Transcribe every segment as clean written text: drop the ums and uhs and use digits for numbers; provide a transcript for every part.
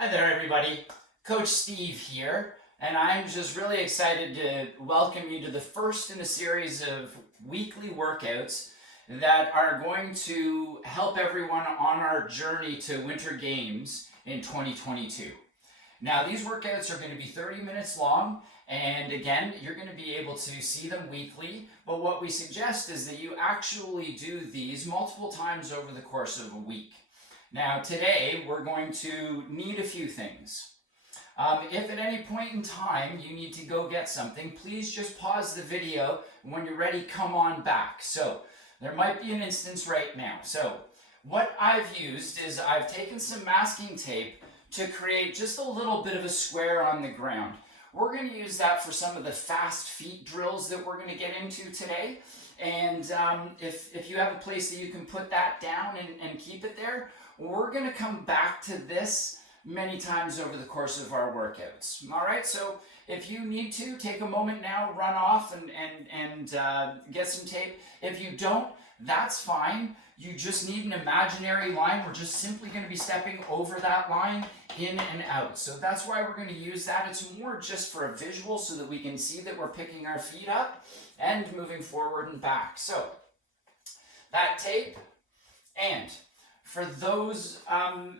Hi there, everybody. Coach Steve here, and I'm just really excited to welcome you to the first in a series of weekly workouts that are going to help everyone on our journey to Winter Games in 2022. Now, these workouts are going to be 30 minutes long, and again, you're going to be able to see them weekly, but what we suggest is that you actually do these multiple times over the course of a week. Now, today, we're going to need a few things. If at any point in time you need to go get something, please just pause the video, and when you're ready, come on back. So, there might be an instance right now. So, what I've used is I've taken some masking tape to create just a little bit of a square on the ground. We're going to use that for some of the fast feet drills that we're going to get into today. And if you have a place that you can put that down and keep it there, we're going to come back to this many times over the course of our workouts. All right, so if you need to, take a moment now, run off and get some tape. If you don't, that's fine. You just need an imaginary line. We're just simply going to be stepping over that line in and out. So that's why we're going to use that. It's more just for a visual so that we can see that we're picking our feet up and moving forward and back. So that tape, and for those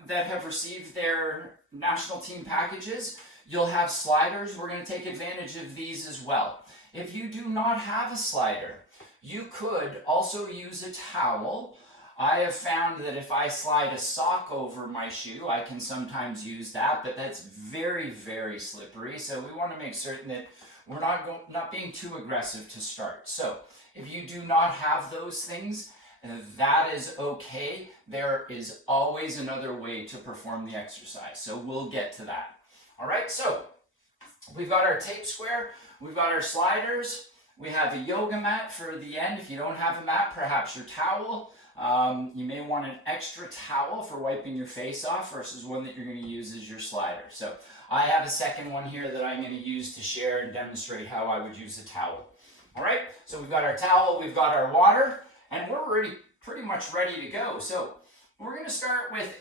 that have received their national team packages, you'll have sliders. We're going to take advantage of these as well. If you do not have a slider, you could also use a towel. I have found that if I slide a sock over my shoe, I can sometimes use that, but that's very, very slippery. So we want to make certain that we're not being too aggressive to start. So if you do not have those things, that is okay. There is always another way to perform the exercise. So we'll get to that. All right, so we've got our tape square, we've got our sliders, we have a yoga mat for the end. If you don't have a mat, perhaps your towel. You may want an extra towel for wiping your face off versus one that you're going to use as your slider. So I have a second one here that I'm going to use to share and demonstrate how I would use a towel. All right, so we've got our towel, we've got our water, and we're already pretty much ready to go. So we're going to start with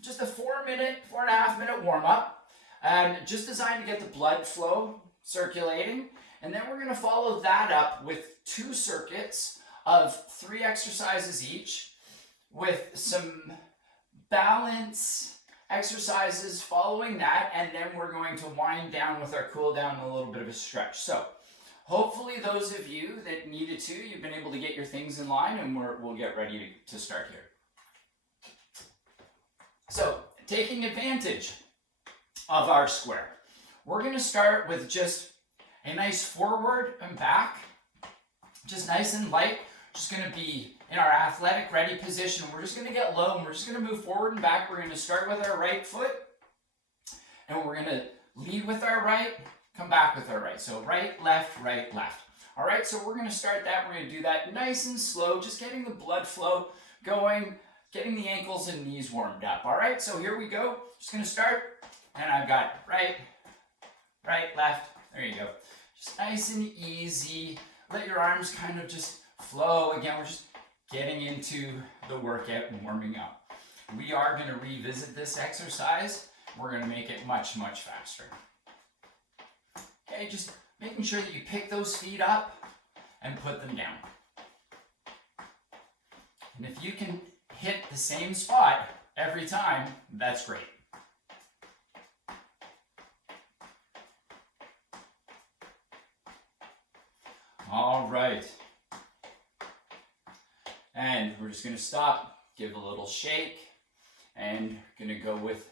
just a 4.5 minute warm up, just designed to get the blood flow circulating. And then we're going to follow that up with 2 circuits of 3 exercises each with some balance exercises following that. And then we're going to wind down with our cool down and a little bit of a stretch. So hopefully those of you that needed to, you've been able to get your things in line, and we'll get ready to start here. So taking advantage of our square, we're going to start with just a nice forward and back, just nice and light. Just going to be in our athletic ready position. We're just going to get low and we're just going to move forward and back. We're going to start with our right foot and we're going to lead with our right, come back with our right. So right, left, right, left. All right, so we're going to start that. We're going to do that nice and slow, just getting the blood flow going, getting the ankles and knees warmed up. All right, so here we go. Just going to start, and I've got right, left. There you go. Just nice and easy. Let your arms kind of just flow. Again, we're just getting into the workout and warming up. We are going to revisit this exercise. We're going to make it much, much faster. Okay, just making sure that you pick those feet up and put them down. And if you can hit the same spot every time, that's great. All right. And we're just going to stop, give a little shake, and going to go with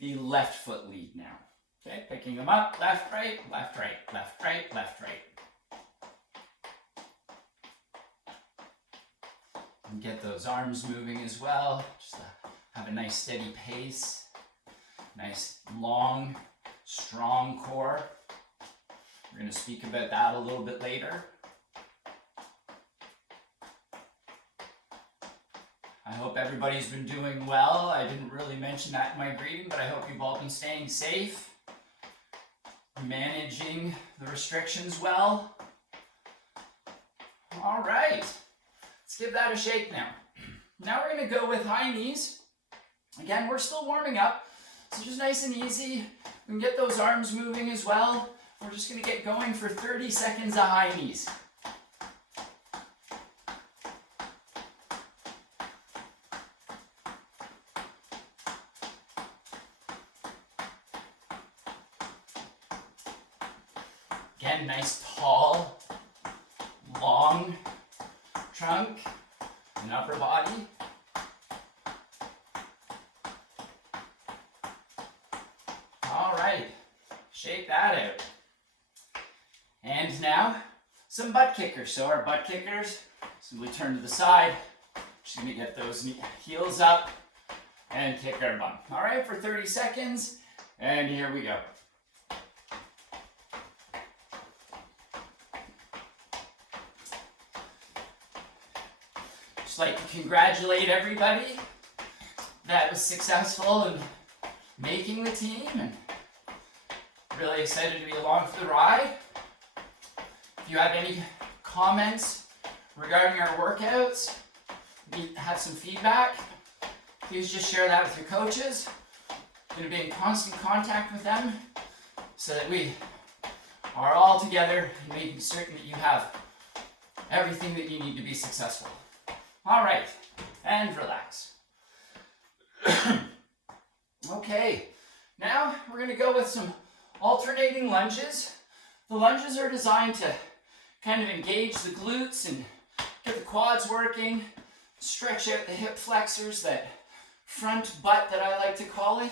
the left foot lead now. Okay, picking them up, left, right, left, right, left, right, left, right. And get those arms moving as well. Just have a nice steady pace. Nice, long, strong core. We're going to speak about that a little bit later. I hope everybody's been doing well. I didn't really mention that in my greeting, but I hope you've all been staying safe, managing the restrictions well. All right, let's give that a shake now. Now we're going to go with high knees. Again, we're still warming up, So just nice and easy. We can get those arms moving as well. We're just going to get going for 30 seconds of high knees. Again, nice tall, long trunk and upper body. All right, shake that out. And now, some butt kickers. So our butt kickers, simply turn to the side. Just gonna get those heels up and kick our bum. All right, for 30 seconds, and here we go. Just like to congratulate everybody that was successful in making the team, and really excited to be along for the ride. If you have any comments regarding our workouts, have some feedback, please just share that with your coaches. I'm going to be in constant contact with them so that we are all together and making certain that you have everything that you need to be successful. All right, and relax. Okay, now we're going to go with some alternating lunges. The lunges are designed to kind of engage the glutes and get the quads working, stretch out the hip flexors, that front butt that I like to call it.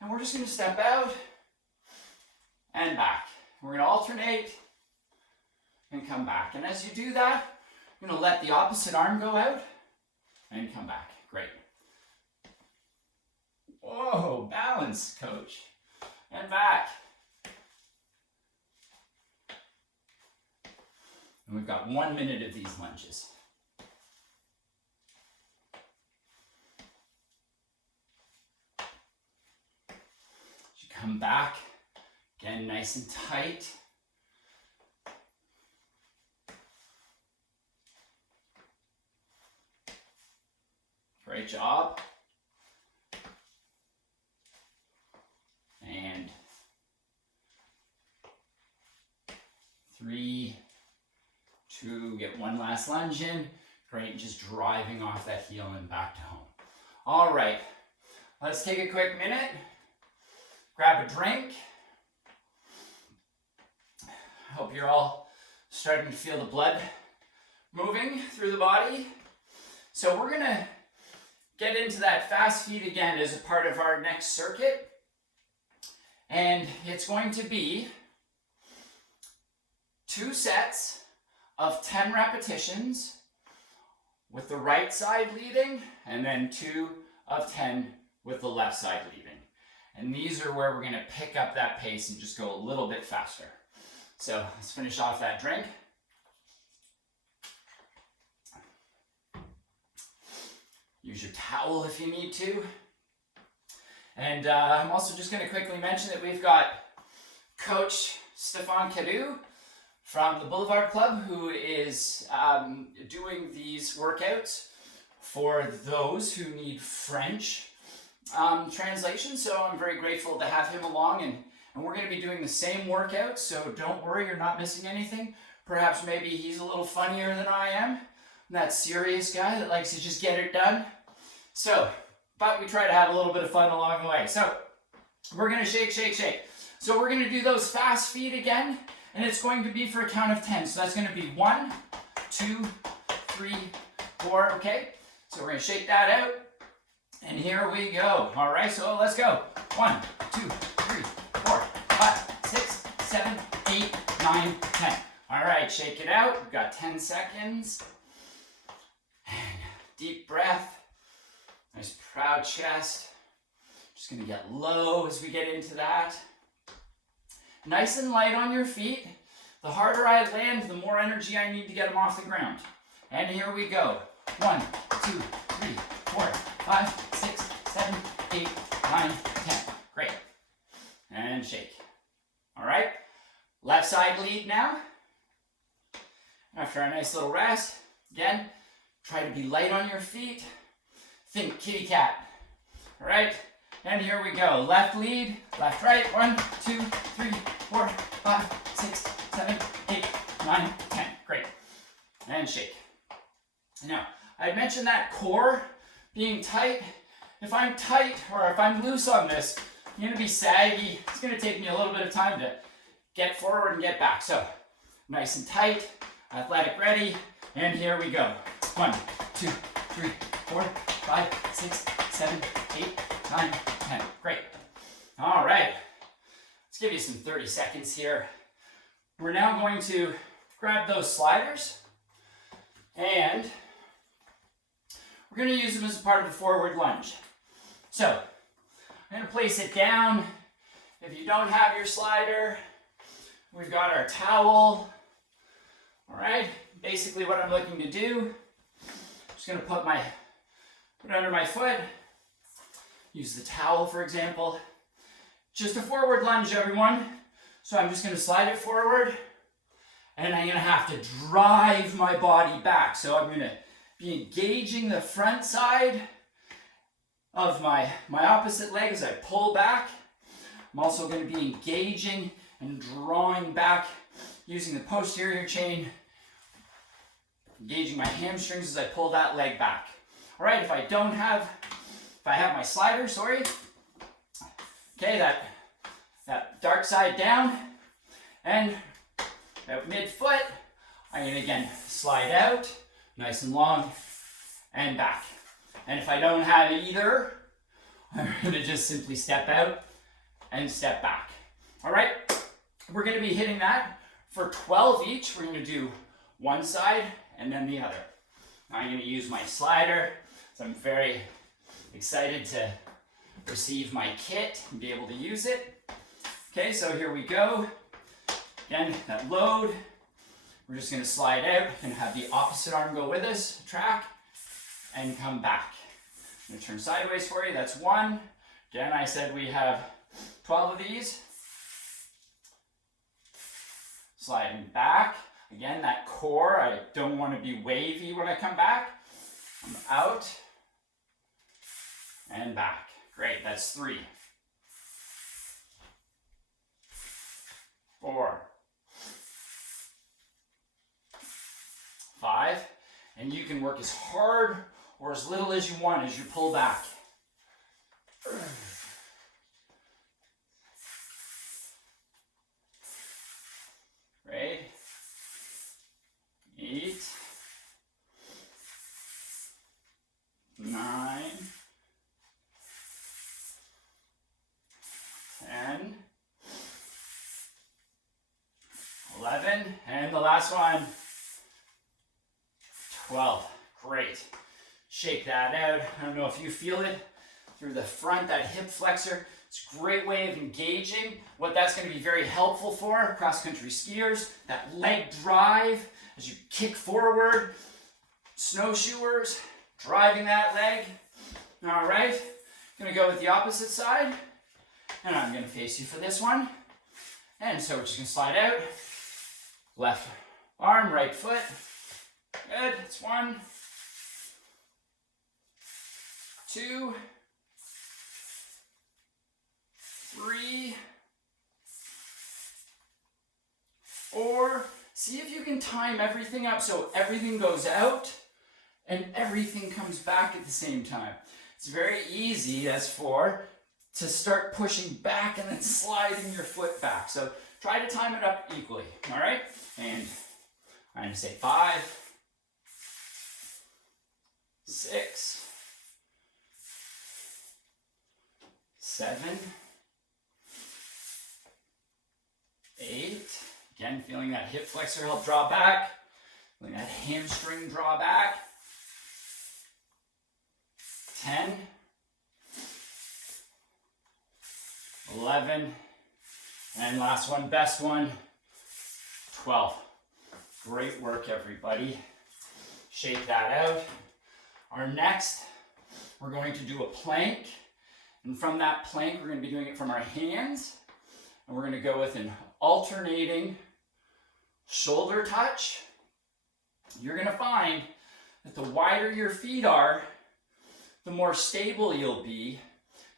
And we're just going to step out and back. We're going to alternate and come back. And as you do that, you're going to let the opposite arm go out and come back. Great. Whoa, balance, coach. And back. And we've got 1 minute of these lunges. As you come back, again, nice and tight. Great job. And 3, 2, get one last lunge in. Great, just driving off that heel and back to home. All right, let's take a quick minute. Grab a drink. I hope you're all starting to feel the blood moving through the body. So we're gonna get into that fast feet again as a part of our next circuit. And it's going to be 2 sets of 10 repetitions with the right side leading, and then 2 of 10 with the left side leading. And these are where we're going to pick up that pace and just go a little bit faster. So let's finish off that drink. Use your towel if you need to. And I'm also just going to quickly mention that we've got Coach Stefan Cadu from the Boulevard Club, who is doing these workouts for those who need French translation. So I'm very grateful to have him along, and we're going to be doing the same workout, so don't worry, you're not missing anything. Perhaps maybe he's a little funnier than I am. I'm that serious guy that likes to just get it done. So, but we try to have a little bit of fun along the way. So we're going to shake, shake, shake. So we're going to do those fast feet again, and it's going to be for a count of 10. So that's going to be 1, 2, 3, 4, okay? So we're going to shake that out, and here we go. All right, so let's go. 1, 2, 3, 4, 5, 6, 7, 8, 9, 10. All right, shake it out. We've got 10 seconds. And deep breath. Nice proud chest. Just gonna get low as we get into that. Nice and light on your feet. The harder I land, the more energy I need to get them off the ground. And here we go. 1, 2, 3, 4, 5, 6, 7, 8, 9, 10. Great. And shake. All right. Left side lead now. After a nice little rest, again, try to be light on your feet. Think kitty cat. All right. And here we go. Left lead, left right. 1, 2, 3, 4, 5, 6, 7, 8, 9, 10. Great. And shake. Now, I mentioned that core being tight. If I'm tight or if I'm loose on this, I'm going to be saggy. It's going to take me a little bit of time to get forward and get back. So, nice and tight, athletic ready, and here we go. 1, 2, 3, 4, 5, 6, 7, 8, 9, 10. Great. All right. Let's give you some 30 seconds here. We're now going to grab those sliders and we're going to use them as part of a forward lunge. So, I'm going to place it down. If you don't have your slider, we've got our towel. All right. Basically what I'm looking to do, just going to put it under my foot. Use the towel, for example. Just a forward lunge, everyone. So I'm just going to slide it forward, and I'm going to have to drive my body back. So I'm going to be engaging the front side of my opposite leg as I pull back. I'm also going to be engaging and drawing back using the posterior chain, engaging my hamstrings as I pull that leg back. All right, if I have my slider, okay, that dark side down, and at mid-foot, I'm going to again slide out, nice and long, and back. And if I don't have either, I'm going to just simply step out and step back. All right, we're going to be hitting that for 12 each. We're going to do one side and then the other. I'm going to use my slider, so I'm very excited to receive my kit and be able to use it. Okay, so here we go. Again, that load. We're just going to slide out and have the opposite arm go with us, track, and come back. I'm going to turn sideways for you. That's 1. Again, I said we have 12 of these. Sliding back. Again, that core, I don't want to be wavy when I come back. I'm out and back. Great, that's 3. 4. 5. And you can work as hard or as little as you want as you pull back. Right? 8. 9. 10. 11. And the last one. 12. Great. Shake that out. I don't know if you feel it through the front, that hip flexor. It's a great way of engaging. What that's going to be very helpful for cross-country skiers, that leg drive as you kick forward, snowshoers, driving that leg. All right, going to go with the opposite side, and I'm going to face you for this one. And so we're just going to slide out, left arm, right foot. Good, it's 1, 2, 3, 4. See if you can time everything up so everything goes out and everything comes back at the same time. It's very easy, as 4, to start pushing back and then sliding your foot back. So try to time it up equally, all right? And I'm going to say 5, 6, 7, 8. Again, feeling that hip flexor help draw back. Feeling that hamstring draw back. 10, 11, and last one, best one, 12. Great work, everybody. Shake that out. Our next, we're going to do a plank. And from that plank, we're going to be doing it from our hands. And we're going to go with an alternating shoulder touch. You're going to find that the wider your feet are, the more stable you'll be.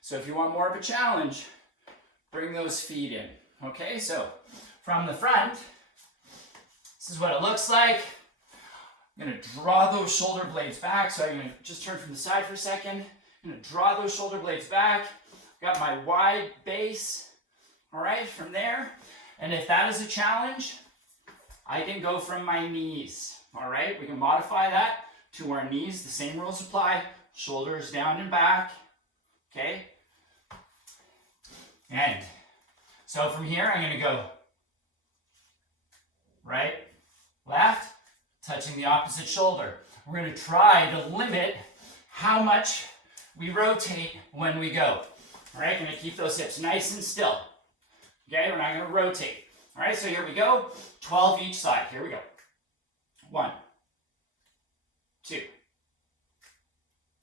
So if you want more of a challenge, bring those feet in. Okay, so from the front, this is what it looks like. I'm gonna draw those shoulder blades back. So I'm gonna just turn from the side for a second. I'm gonna draw those shoulder blades back. Got my wide base, all right, from there. And if that is a challenge, I can go from my knees, all right? We can modify that to our knees. The same rules apply. Shoulders down and back, okay? And so from here, I'm gonna go right, left, touching the opposite shoulder. We're gonna try to limit how much we rotate when we go. All right, gonna keep those hips nice and still. Okay, we're not gonna rotate. All right, so here we go. 12 each side. Here we go. 1, 2,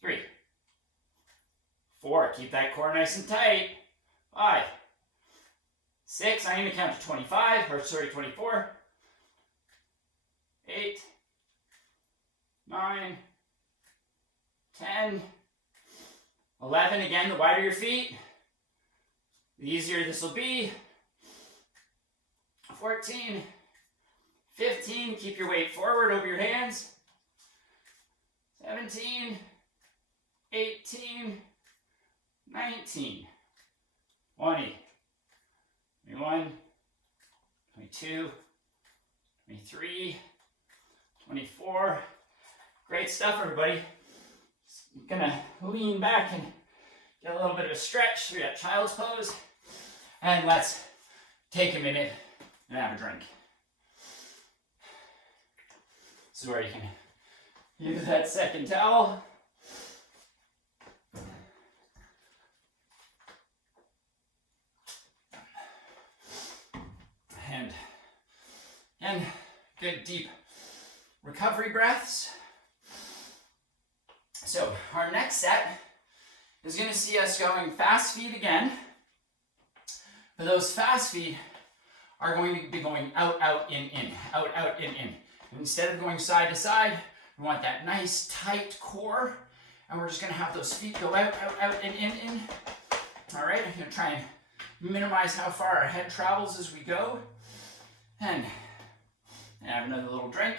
3, 4. Keep that core nice and tight. 5, 6. I'm gonna count to 24. 8, 9, 10, 11. Again, the wider your feet, the easier this will be. 14, 15. Keep your weight forward over your hands. 17, 18, 19, 20, 21, 22, 23, 24. Great stuff, everybody. Just gonna lean back and get a little bit of a stretch through that child's pose. And let's take a minute and have a drink. This is where you can use that second towel. And good deep recovery breaths. So our next set is going to see us going fast feet again. But those fast feet are going to be going out, out, in, out, out, in. And instead of going side to side, we want that nice tight core. And we're just going to have those feet go out, out, out, in. All right, I'm going to try and minimize how far our head travels as we go. And have another little drink.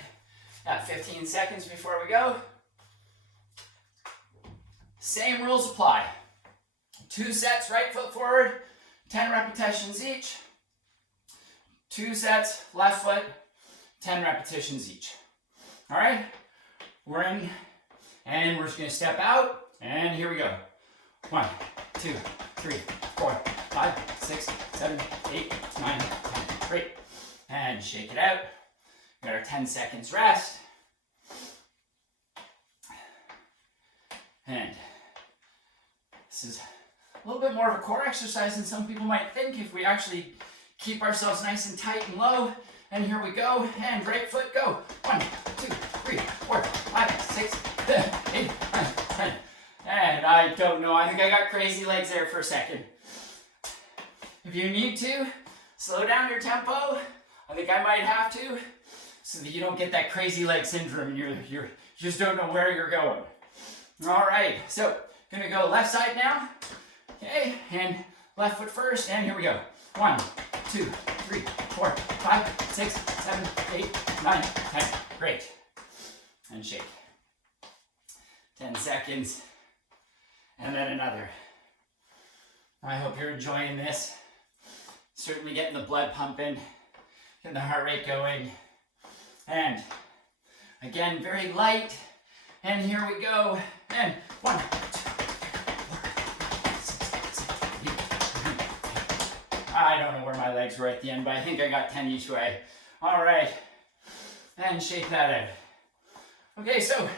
Got 15 seconds before we go. Same rules apply. 2 sets, right foot forward, 10 repetitions each. 2 sets, left foot, 10 repetitions each. All right, we're in, and we're just gonna step out, and here we go. 1, 2, 3, 4, 5, 6, 7, 8, 9, 10. Great. And shake it out. We got our 10 seconds rest. And this is a little bit more of a core exercise than some people might think if we actually keep ourselves nice and tight and low. And here we go. And right foot, go. 1, 2, 3, 4, 5, 6, 7, 8, 9, 10. And I don't know. I think I got crazy legs there for a second. If you need to, slow down your tempo. I think I might have to, so that you don't get that crazy leg syndrome and you just don't know where you're going. All right, so gonna go left side now. Okay, and left foot first, and here we go. 1, 2, 3, 4, 5, 6, 7, 8, 9, 10. Great. And shake. 10 seconds, and then another. I hope you're enjoying this. Certainly getting the blood pumping. Getting the heart rate going. And again, very light. And here we go. And 1, 2, 3, 4, 5, 6, 7, 8, 9, 10. I don't know where my legs were at the end, but I think I got 10 each way. All right. And shake that out. Okay, so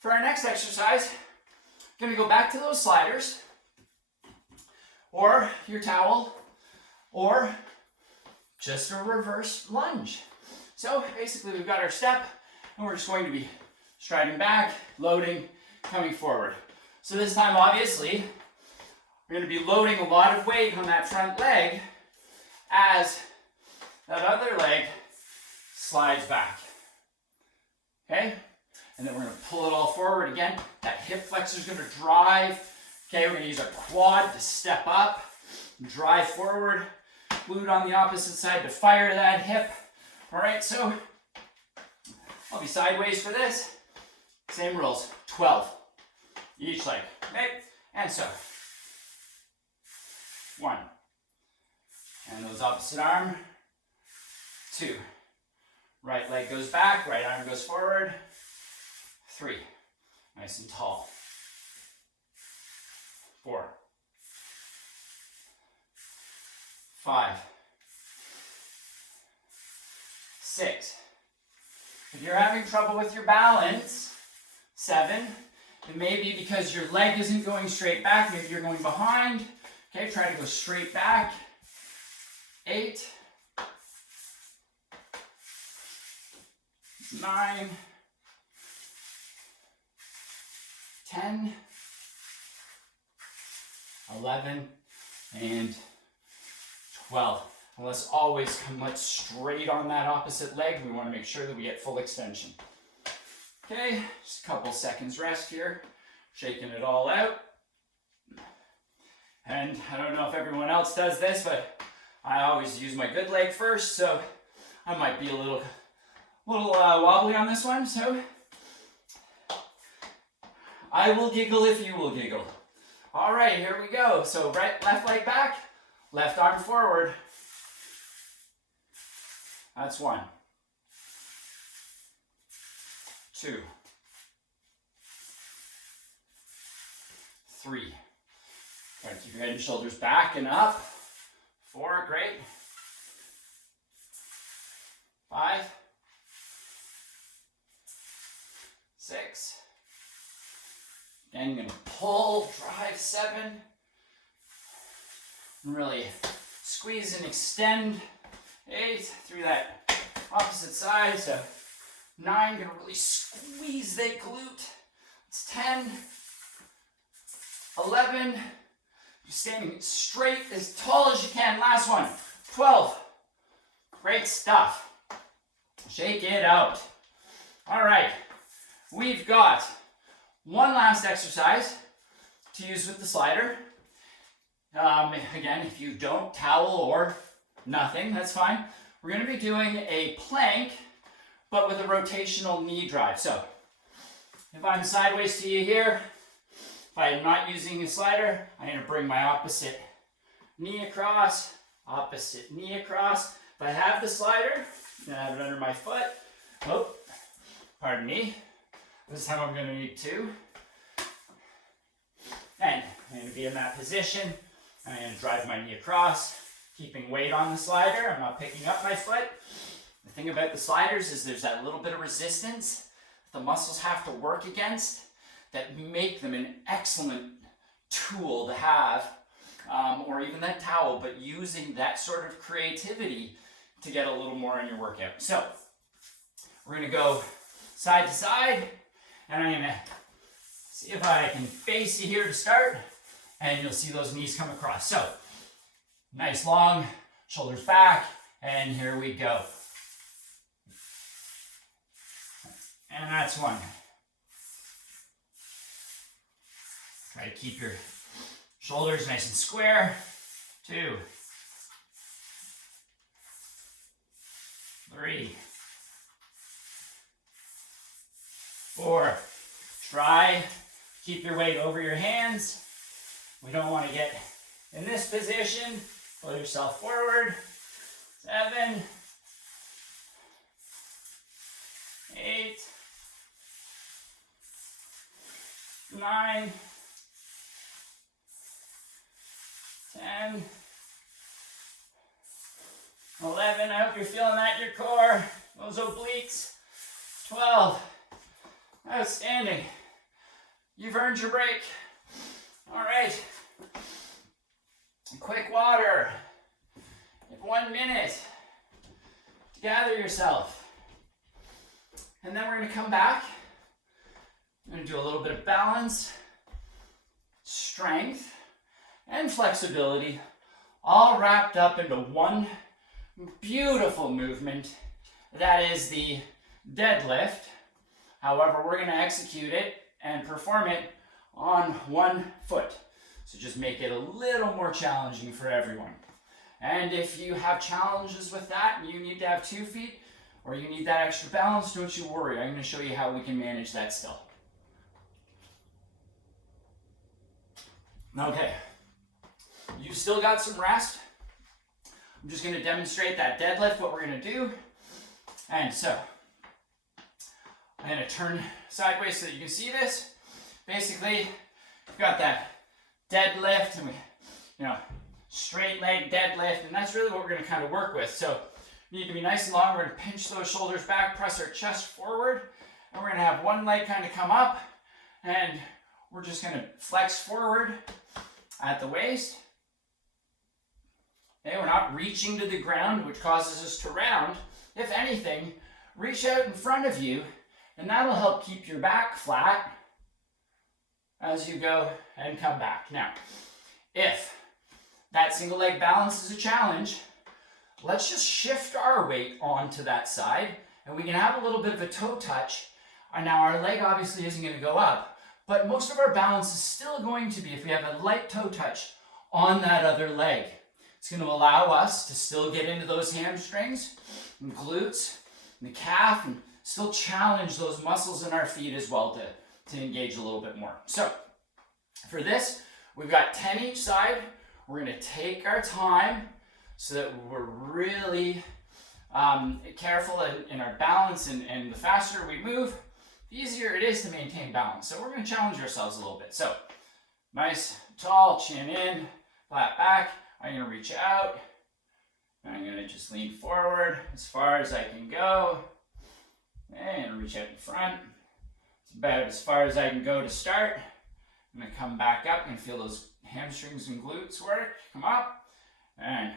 for our next exercise, I'm going to go back to those sliders, or your towel, or just a reverse lunge. So basically we've got our step and we're just going to be striding back, loading, coming forward. So this time obviously we're going to be loading a lot of weight on that front leg as that other leg slides back. Okay? And then we're going to pull it all forward again. That hip flexor is going to drive Okay, we're gonna use our quad to step up, drive forward, glute on the opposite side to fire that hip. All right, so I'll be sideways for this. Same rules, 12 each leg, okay? And so, 1. And those opposite arm, 2. Right leg goes back, right arm goes forward, 3. Nice and tall. 4. 5. 6. If you're having trouble with your balance, 7. It may be because your leg isn't going straight back, maybe you're going behind. Okay, try to go straight back. 8. 9. 10. 11. And 12. And let's always come much straight on that opposite leg. We want to make sure that we get full extension. Okay, just a couple seconds rest here. Shaking it all out. And I don't know if everyone else does this, but I always use my good leg first, so I might be a little wobbly on this one, so I will giggle if you will giggle. All right, here we go. So left leg back, left arm forward. That's 1. 2. 3. Try to keep your head and shoulders back and up. 4, great. 5. 6. Again, you're going to pull, drive 7. And really squeeze and extend 8 through that opposite side. So 9, going to really squeeze that glute. It's 10. 11. You're standing straight as tall as you can. Last one. 12. Great stuff. Shake it out. All right. We've got one last exercise to use with the slider. Again, if you don't, towel or nothing, that's fine. We're going to be doing a plank, but with a rotational knee drive. So, if I'm sideways to you here, if I am not using a slider, I'm going to bring my opposite knee across, opposite knee across. If I have the slider, then I have it under my foot. Oh, pardon me. This time I'm going to need 2. And I'm going to be in that position. I'm going to drive my knee across, keeping weight on the slider. I'm not picking up my foot. The thing about the sliders is there's that little bit of resistance that the muscles have to work against that make them an excellent tool to have, or even that towel, but using that sort of creativity to get a little more in your workout. So we're going to go side to side, and I'm going to see if I can face you here to start, and you'll see those knees come across. So nice long, shoulders back, and here we go. And that's 1. Try to keep your shoulders nice and square. 2. 3. 4. Try, keep your weight over your hands. We don't want to get in this position. Pull yourself forward. 7. 8. 9. 10. 11. I hope you're feeling that in your core. Those obliques. 12. Outstanding. You've earned your break. All right. Quick water. You have 1 minute to gather yourself. And then we're going to come back. I'm going to do a little bit of balance, strength, and flexibility, all wrapped up into one beautiful movement. That is the deadlift. However, we're going to execute it and perform it on 1 foot. So just make it a little more challenging for everyone. And if you have challenges with that and you need to have 2 feet or you need that extra balance, don't you worry. I'm going to show you how we can manage that still. Okay, you've still got some rest. I'm just going to demonstrate that deadlift, what we're going to do. And so, I'm going to turn sideways so that you can see this. Basically, we've got that deadlift and we, straight leg deadlift, and that's really what we're going to kind of work with. So, you need to be nice and long. We're going to pinch those shoulders back, press our chest forward, and we're going to have one leg kind of come up, and we're just going to flex forward at the waist. Okay, we're not reaching to the ground, which causes us to round. If anything, reach out in front of you, and that'll help keep your back flat as you go and come back. Now, if that single leg balance is a challenge, let's just shift our weight onto that side, and we can have a little bit of a toe touch. And now our leg obviously isn't going to go up, but most of our balance is still going to be if we have a light toe touch on that other leg. It's going to allow us to still get into those hamstrings and glutes and the calf and still challenge those muscles in our feet as well to engage a little bit more. So for this, we've got 10 each side. We're going to take our time so that we're really careful in our balance, and the faster we move, the easier it is to maintain balance. So we're going to challenge ourselves a little bit. So nice, tall, chin in, flat back. I'm going to reach out. I'm going to just lean forward as far as I can go. And reach out in front. It's about as far as I can go to start. I'm going to come back up and feel those hamstrings and glutes work. Come up and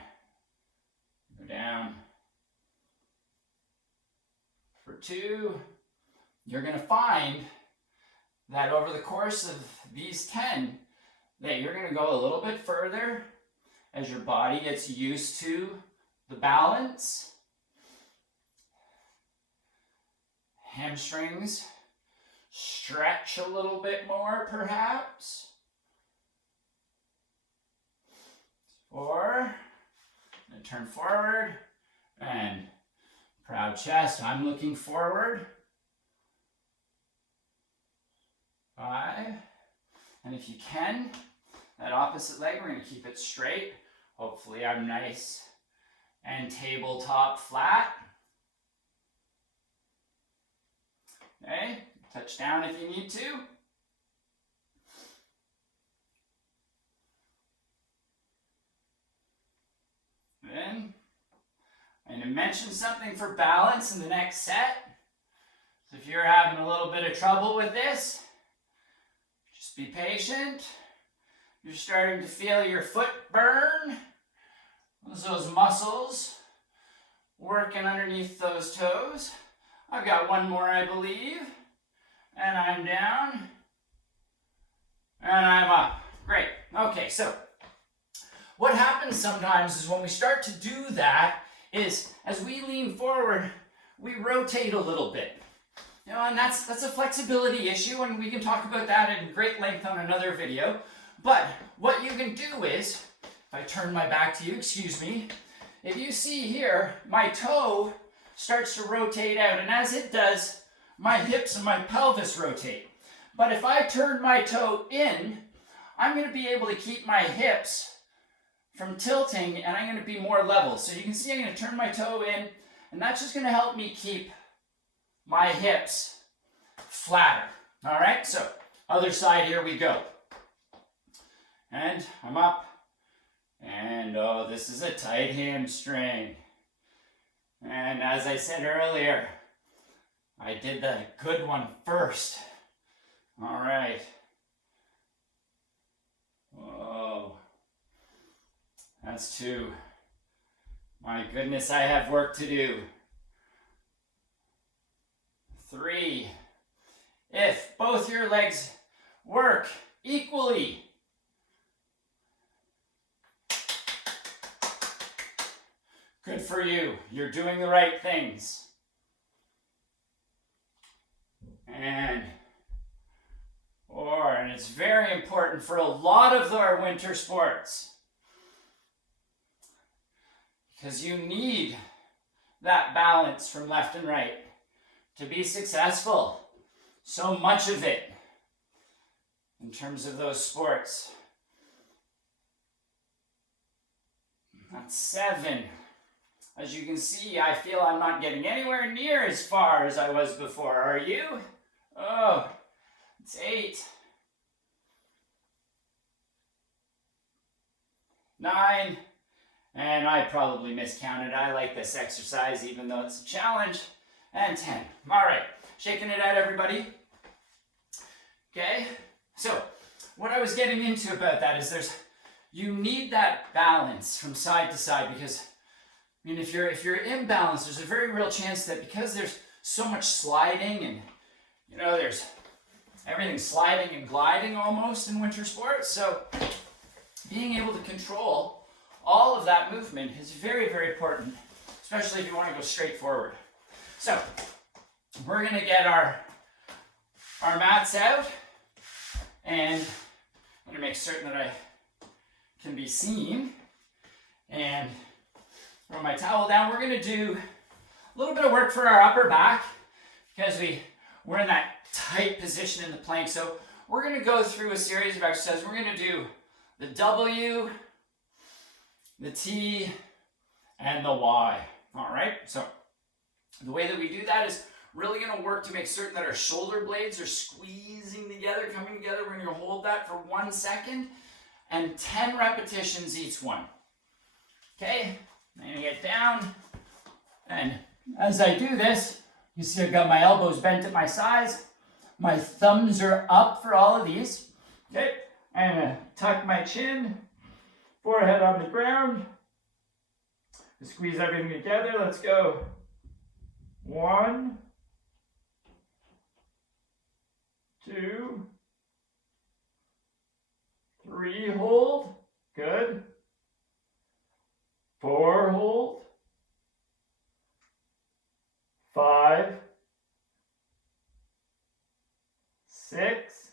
go down for 2. You're going to find that over the course of these 10, that you're going to go a little bit further as your body gets used to the balance. Hamstrings stretch a little bit more, perhaps. 4. And turn forward and proud chest. I'm looking forward. 5. And if you can, that opposite leg, we're going to keep it straight. Hopefully I'm nice and tabletop flat. Okay, touch down if you need to. Then I'm going to mention something for balance in the next set. So if you're having a little bit of trouble with this, just be patient. You're starting to feel your foot burn. Those muscles working underneath those toes. I've got one more, I believe. And I'm down. And I'm up. Great. Okay, so what happens sometimes is when we start to do that is as we lean forward, we rotate a little bit. And that's a flexibility issue, and we can talk about that in great length on another video. But what you can do is, if I turn my back to you, excuse me, if you see here, my toe starts to rotate out, and as it does, my hips and my pelvis rotate. But if I turn my toe in, I'm going to be able to keep my hips from tilting, and I'm going to be more level. So you can see I'm going to turn my toe in, and that's just going to help me keep my hips flatter. All right, so other side, here we go. And I'm up. And oh, this is a tight hamstring. And as I said earlier, I did the good one first. All right. Whoa. That's 2. My goodness, I have work to do. 3. If both your legs work equally, good for you. You're doing the right things. And 4. and it's very important for a lot of our winter sports because you need that balance from left and right to be successful. So much of it in terms of those sports. That's 7. As you can see, I feel I'm not getting anywhere near as far as I was before. Are you? Oh, it's 8. 9. And I probably miscounted. I like this exercise even though it's a challenge. And 10. All right, shaking it out, everybody. Okay, so what I was getting into about that is you need that balance from side to side because, I mean, if you're imbalanced, there's a very real chance that because there's so much sliding and, you know, there's everything sliding and gliding almost in winter sports. So being able to control all of that movement is very, very important, especially if you want to go straight forward. So we're going to get our mats out, and I'm going to make certain that I can be seen, and throw my towel down. We're going to do a little bit of work for our upper back because we're in that tight position in the plank. So we're going to go through a series of exercises. We're going to do the W, the T, and the Y. All right, so the way that we do that is really going to work to make certain that our shoulder blades are squeezing together, coming together. We're going to hold that for 1 second and 10 repetitions each one. Okay, I'm going to get down, and as I do this, you see I've got my elbows bent at my sides. My thumbs are up for all of these. Okay, I'm going to tuck my chin, forehead on the ground. Squeeze everything together. Let's go. 1, 2, 3, hold. Good. 4, hold. 5, 6,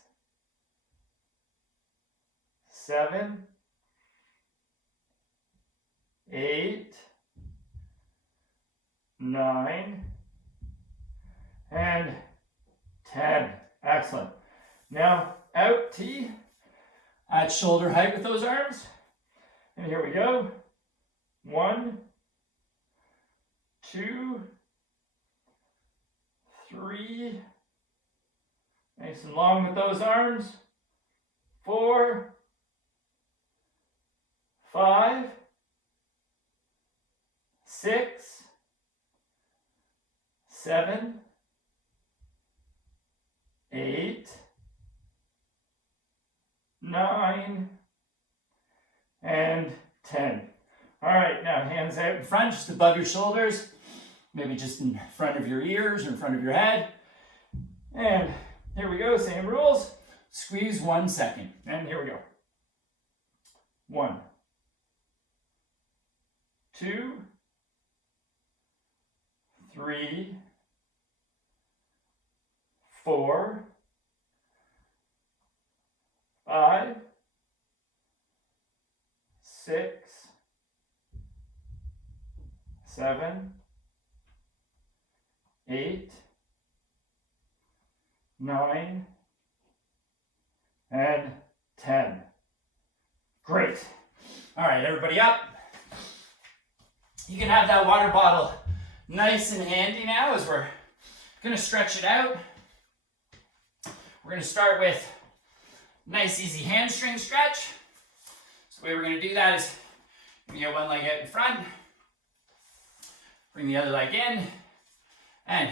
7, 8, 9, and 10. Excellent. Now out T at shoulder height with those arms. And here we go. 1, 2, 3. Nice and long with those arms. 4, 5, 6, 7, 8, 9, and 10. All right, now hands out in front, just above your shoulders, maybe just in front of your ears or in front of your head. And here we go, same rules. Squeeze 1 second. And here we go. 1, 2, 3, 4, 5, 6, 7, 8, 9, and 10. Great. All right, everybody up. You can have that water bottle nice and handy now as we're going to stretch it out. We're going to start with nice easy hamstring stretch. So the way we're going to do that is you get one leg out in front, bring the other leg in, and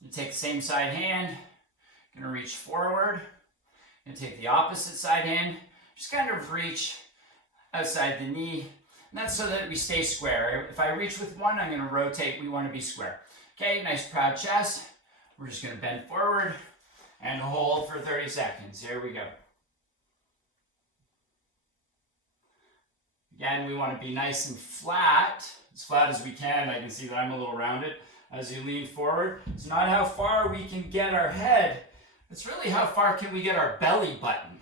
you take the same side hand, going to reach forward, and take the opposite side hand, just kind of reach outside the knee, and that's so that we stay square. If I reach with one, I'm going to rotate. We want to be square. Okay, nice proud chest. We're just going to bend forward and hold for 30 seconds. Here we go. Again, we want to be nice and flat as we can. I can see that I'm a little rounded as you lean forward. It's not how far we can get our head, It's really how far can we get our belly button.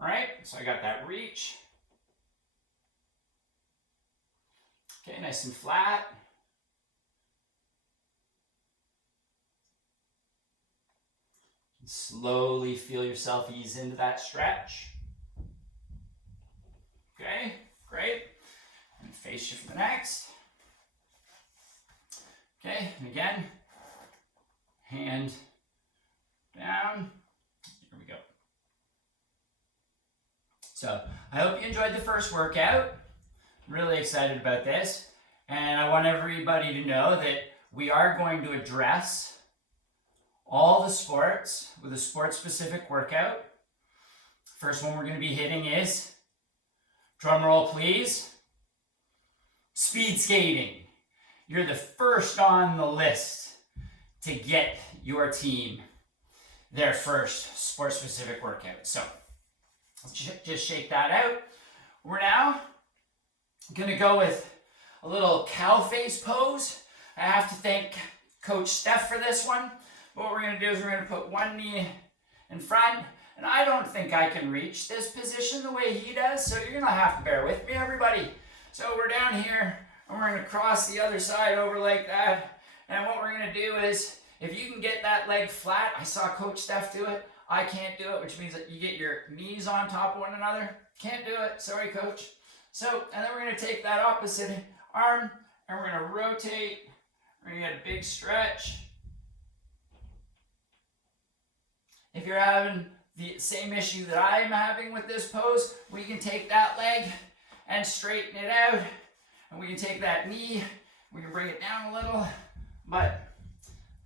All right, so I got that reach. Okay, nice and flat. Slowly feel yourself ease into that stretch. Okay, great. And face you for the next. Okay, and again, hand down. Here we go. So I hope you enjoyed the first workout. I'm really excited about this. And I want everybody to know that we are going to address all the sports with a sport-specific workout. First one we're going to be hitting is, drum roll please, speed skating. You're the first on the list to get your team their first sport-specific workout. So let's just shake that out. We're now going to go with a little cow face pose. I have to thank Coach Steph for this one. But what we're going to do is we're going to put one knee in front. And I don't think I can reach this position the way he does. So you're going to have to bear with me, everybody. So we're down here and we're going to cross the other side over like that. And what we're going to do is, if you can get that leg flat, I saw Coach Steph do it. I can't do it, which means that you get your knees on top of one another. Can't do it. Sorry, Coach. So, and then we're going to take that opposite arm and we're going to rotate. We're going to get a big stretch. If you're having the same issue that I'm having with this pose, we can take that leg and straighten it out. And we can take that knee, we can bring it down a little. But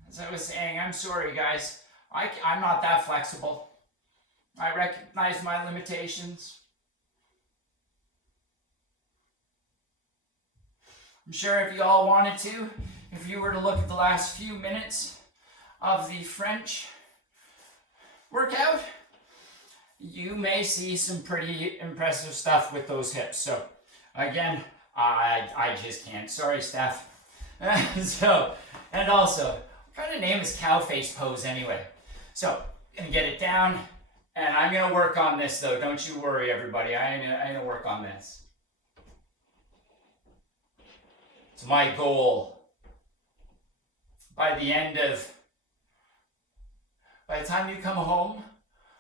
as I was saying, I'm sorry guys, I'm not that flexible. I recognize my limitations. I'm sure if you all wanted to, if you were to look at the last few minutes of the French workout, you may see some pretty impressive stuff with those hips. So again, I just can't. Sorry, Steph. So, and also, what kind of name is cow face pose anyway? So, gonna get it down, and I'm gonna work on this though. Don't you worry, everybody. I'm gonna work on this. It's my goal. By the time you come home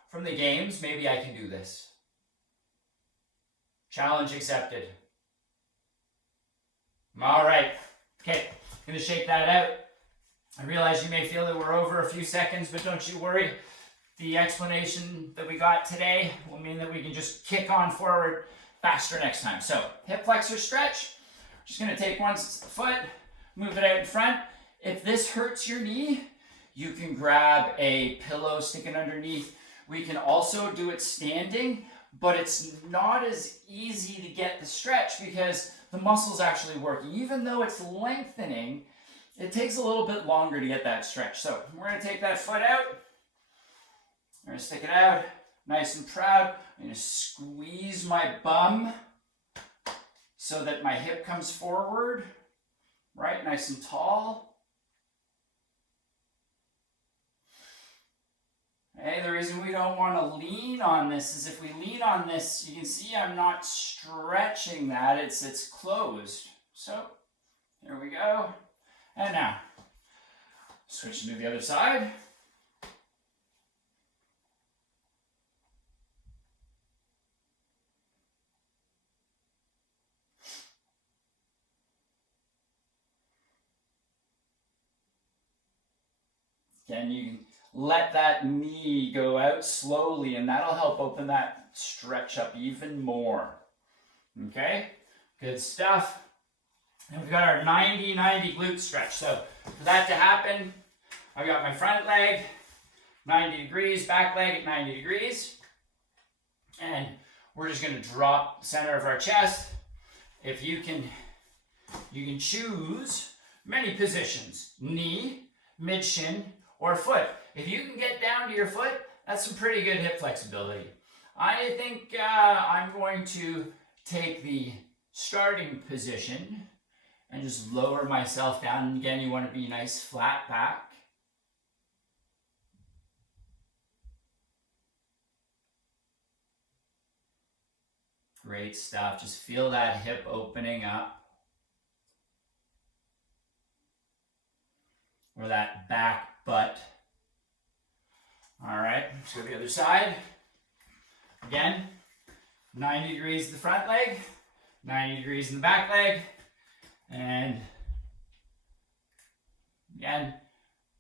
from the games, maybe I can do this. Challenge accepted. All right. Okay, gonna shake that out. I realize you may feel that we're over a few seconds, but don't you worry. The explanation that we got today will mean that we can just kick on forward faster next time. So, hip flexor stretch. Just gonna take one foot, move it out in front. If this hurts your knee, you can grab a pillow, stick it underneath. We can also do it standing, but it's not as easy to get the stretch because the muscle's actually working. Even though it's lengthening, it takes a little bit longer to get that stretch. So we're gonna take that foot out. We're gonna stick it out, nice and proud. I'm gonna squeeze my bum so that my hip comes forward, right, nice and tall. Okay, the reason we don't want to lean on this is if we lean on this, you can see I'm not stretching that, it's closed. So, here we go. And now, switching to the other side. Again, you can let that knee go out slowly and that'll help open that stretch up even more. Okay, good stuff. And we've got our 90-90 glute stretch. So for that to happen, I've got my front leg 90 degrees, back leg at 90 degrees. And we're just gonna drop the center of our chest. If you can choose many positions, knee, mid shin, or foot. If you can get down to your foot, that's some pretty good hip flexibility. I think I'm going to take the starting position and just lower myself down. Again, you want to be nice flat back. Great stuff. Just feel that hip opening up. Or that back butt. All right, let's go to the other side. Again, 90 degrees in the front leg, 90 degrees in the back leg, and again,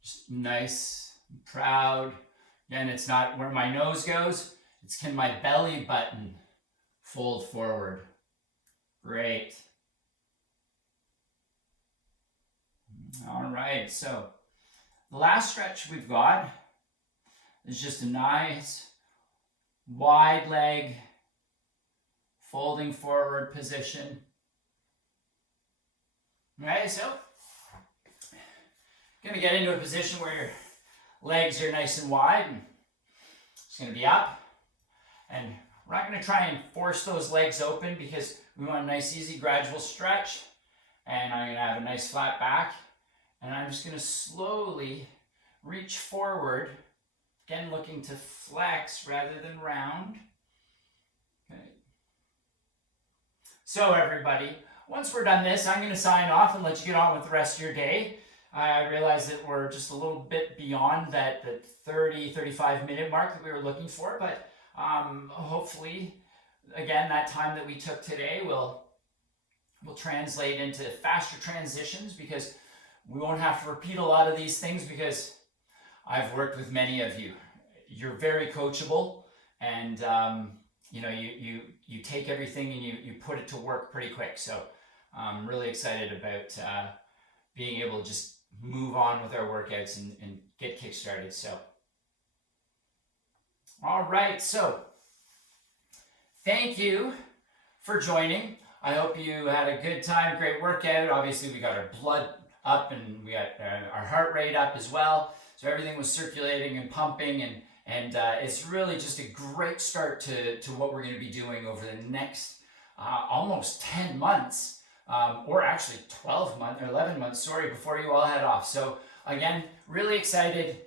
just nice, proud. Again, it's not where my nose goes, it's can my belly button fold forward. Great. All right, so the last stretch we've got is just a nice wide leg folding forward position. Okay, so gonna get into a position where your legs are nice and wide, and it's gonna be up, and we're not gonna try and force those legs open because we want a nice easy gradual stretch, and I'm gonna have a nice flat back, and I'm just gonna slowly reach forward, again looking to flex rather than round. Okay. So everybody, once we're done this, I'm going to sign off and let you get on with the rest of your day. I realize that we're just a little bit beyond that 30-35 minute mark that we were looking for, but hopefully, again, that time that we took today will translate into faster transitions, because we won't have to repeat a lot of these things, because I've worked with many of you. You're very coachable, and you know, you take everything and you put it to work pretty quick. So I'm really excited about being able to just move on with our workouts and get kick-started. So, all right. So thank you for joining. I hope you had a good time, great workout. Obviously, we got our blood up and we got our heart rate up as well. So everything was circulating and pumping, and it's really just a great start to what we're going to be doing over the next almost 10 months, or actually 12 months or 11 months, sorry, before you all head off. So again, really excited.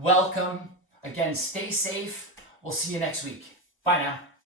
Welcome. Again, stay safe. We'll see you next week. Bye now.